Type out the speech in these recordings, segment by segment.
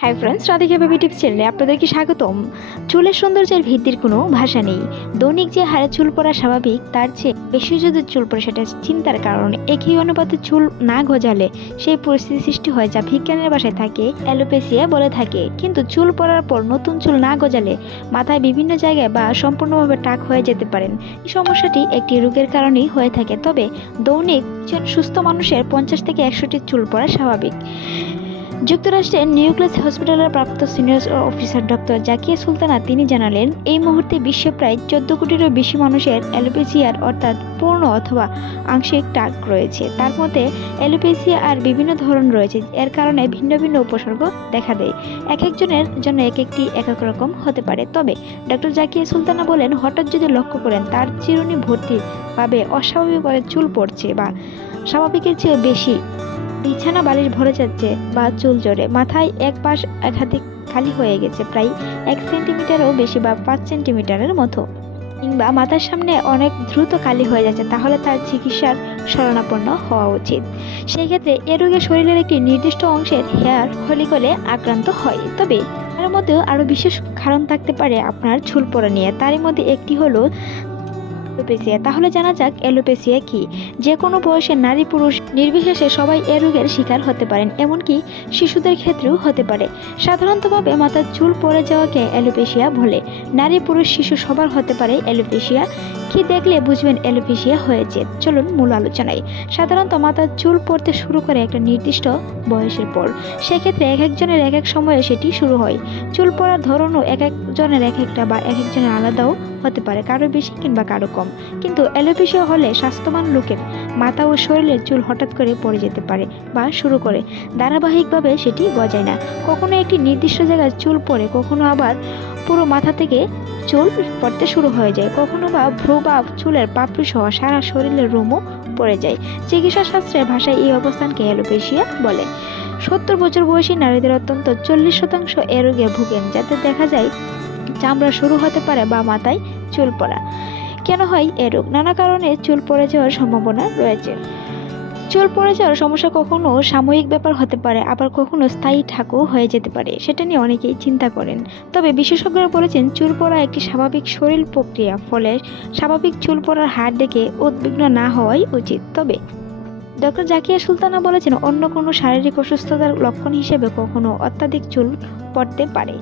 Hi friends, Radhika baby tips চ্যানেলে আপনাদেরকে স্বাগতম। চুলের সৌন্দর্যের ভিত্তির কোনো ভাষা নেই। দৈনিক যে হারে চুল পড়া স্বাভাবিক, তার চেয়ে বেশি যদি চুল পড়ে সেটা চিন্তার কারণ। একই অনুপাতে চুল না গজালে সেই পরিস্থিতি সৃষ্টি হয় যা বিজ্ঞানের ভাষায় থাকে অ্যালোপেসিয়া বলে থাকে। কিন্তু চুল পড়ার পর নতুন চুল না গজালে মাথায় বিভিন্ন জায়গায় বা সম্পূর্ণভাবে টাক হয়ে যেতে পারেন। এই সমস্যাটি একটি রোগের কারণেই হয়ে থাকে। তবে দৈনিক সুস্থ মানুষের 50 থেকে 100টি চুল পড়া স্বাভাবিক। যুক্তরাষ্ট্রের নিউক্লিয়াস হসপিটালের প্রাপ্ত senior officer doctor Zakia Sultana তিনি জানালেন, এই মুহূর্তে বিশ্বে প্রায় 14 কোটিরও বেশি মানুষের অ্যালোপেসিয়ার অর্থাৎ পূর্ণ অথবা আংশিক টাক রয়েছে। তার মধ্যে অ্যালোপেসিয়া আর বিভিন্ন ধরন রয়েছে, এর কারণে ভিন্ন ভিন্ন উপসর্গ দেখা দেয়। এক একজনের জন্য এক এক রকম হতে পারে। তবে ডক্টর জাকিয়া সুলতানা বলেন, হঠাৎ যদি লক্ষ্য করেন তার চিরুনি ভর্তি ভাবে অস্বাভাবিকভাবে চুল পড়ছে বা স্বাভাবিকের চেয়ে বেশি, বিছানা বালিশ ভরে যাচ্ছে বা চুল জড়ে, মাথায় এক পাশ একাধিক খালি হয়ে গেছে প্রায় 1 সেন্টিমিটারও বেশি বা 5 সেন্টিমিটারের মতো, কিংবা মাথার সামনে অনেক দ্রুত কালি হয়ে যাচ্ছে, তাহলে তার চিকিৎসার শরণাপন্ন হওয়া উচিত। সেই ক্ষেত্রে এ রোগে শরীরের একটি নির্দিষ্ট অংশের হেয়ার ফলিকলে আক্রান্ত হয়। তবে তার মধ্যেও আরো বিশেষ কারণ থাকতে পারে আপনার চুল পড়া নিয়ে। তারই মধ্যে একটি হলো অ্যালোপেসিয়া। তাহলে জানা যাক অ্যালোপেসিয়া কি। যে কোনো বয়সের নারী পুরুষ নির্বিশেষে সবাই এ রোগের শিকার হতে পারেন, এমনকি শিশুদের ক্ষেত্রেও হতে পারে। সাধারণতভাবে মাথার চুল পড়ে যাওয়াকে অ্যালোপেসিয়া বলে। নারী পুরুষ শিশু সবার হতে পারে অ্যালোপেসিয়া। কি দেখলে বুঝবেন অ্যালোপেসিয়া হয়েছে? চলুন মূল আলোচনায়। সাধারণত মাথার চুল পড়তে শুরু করে একটা নির্দিষ্ট বয়সের পর। সেক্ষেত্রে এক একজনের এক এক সময়ে সেটি শুরু হয়। চুল পড়ার ধরনও এক একজনের এক একটা বা এক একজনের আলাদাও হতে পারে, কারো বেশি কিংবা কারো কম। কিন্তু অ্যালোপেসিয়া হলে স্বাস্থ্যবান লোকের মাথা ও শরীরের চুল হঠাৎ করে পড়ে যেতে পারে বা শুরু করে, ধারাবাহিকভাবে সেটি গজায় না। কখনো একটি নির্দিষ্ট জায়গায় চুল পড়ে, কখনো আবার পুরো মাথা থেকে চুল পড়তে শুরু হয়ে যায়, কখনো বা ভ্রু বা চুলের পাপড়ি সহ সারা শরীরের রোমও পড়ে যায়। চিকিৎসা শাস্ত্রের ভাষায় এই অবস্থানকে অ্যালোপেসিয়া বলে। 70 বছর বয়সী নারীদের অত্যন্ত 40% এ রোগে ভুগেন, যাতে দেখা যায় চামড়া শুরু হতে পারে বা মাথায় চুল পড়া। কেন হয় এ রোগ? নানা কারণে চুল পড়ে যাওয়ার সম্ভাবনা রয়েছে। চুল পড়ে যাওয়ার সমস্যা কখনো সাময়িক ব্যাপার হতে পারে, আবার কখনো স্থায়ী ঠাকুও হয়ে যেতে পারে। সেটা নিয়ে অনেকেই চিন্তা করেন। তবে বিশেষজ্ঞরা বলেছেন, চুল পড়া একটি স্বাভাবিক শরীর প্রক্রিয়া, ফলে স্বাভাবিক চুল পড়ার হার দেখে উদ্বিগ্ন না হওয়াই উচিত। তবে ডক্টর জাকিয়া সুলতানা বলেছেন, অন্য কোনো শারীরিক অসুস্থতার লক্ষণ হিসেবে কখনো অত্যাধিক চুল পড়তে পারে,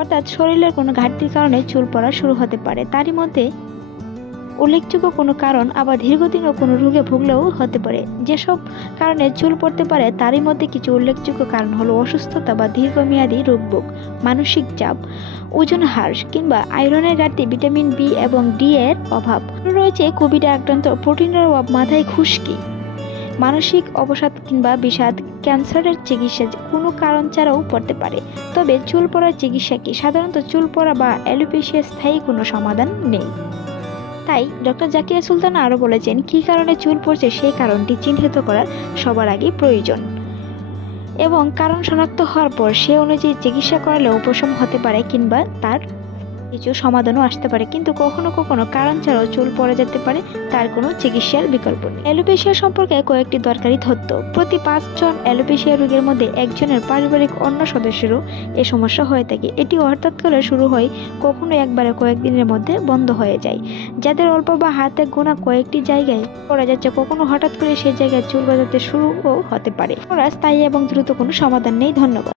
অর্থাৎ শরীরের কোনো ঘাটতির কারণে চুল পড়া শুরু হতে পারে। তারই মধ্যে উল্লেখযোগ্য কোনো কারণ আবার দীর্ঘদিনও কোনো রোগে ভুগলেও হতে পারে। যেসব কারণে চুল পড়তে পারে তারই মধ্যে কিছু উল্লেখযোগ্য কারণ হলো অসুস্থতা বা দীর্ঘমেয়াদী রোগভোগ, মানসিক চাপ, ওজন হ্রাস কিংবা আয়রনের ঘাটতি, ভিটামিন বি এবং ডি এর অভাব রয়েছে, কোভিডে আক্রান্ত, প্রোটিনের অভাব, মাথায় খুশকি, মানসিক অবসাদ কিংবা বিষাদ, ক্যান্সারের চিকিৎসা কোনো কারণ ছাড়াও পড়তে পারে। তবে চুল পড়ার চিকিৎসা কি? সাধারণত চুল পড়া বা অ্যালোপেসিয়ার স্থায়ী কোনো সমাধান নেই। তাই ডক্টর জাকিয়া সুলতানা আরও বলেছেন, কী কারণে চুল পড়ছে সেই কারণটি চিহ্নিত করা সবার আগে প্রয়োজন, এবং কারণ শনাক্ত হওয়ার পর সে অনুযায়ী চিকিৎসা করালে উপশম হতে পারে কিংবা তার কিছু সমাধানও আসতে পারে। কিন্তু কখনো কখনো কারণ ছাড়াও চুল পড়ে যেতে পারে, তার কোনো চিকিৎসার বিকল্প নেই। অ্যালোপেসিয়া সম্পর্কে কয়েকটি দরকারি তথ্য। প্রতি 5 জন অ্যালোপেসিয়া রোগীর মধ্যে একজনের পারিবারিক অন্য সদস্যেরও এ সমস্যা হয়ে থাকে। এটি হঠাৎ করে শুরু হয়, কখনো একবারে কয়েকদিনের মধ্যে বন্ধ হয়ে যায়। যাদের অল্প বা হাতে গোনা কয়েকটি জায়গায় পড়ে যাচ্ছে, কখনো হঠাৎ করে সেই জায়গায় চুল গজাতে শুরুও হতে পারে। স্থায়ী এবং দ্রুত কোনো সমাধান নেই। ধন্যবাদ।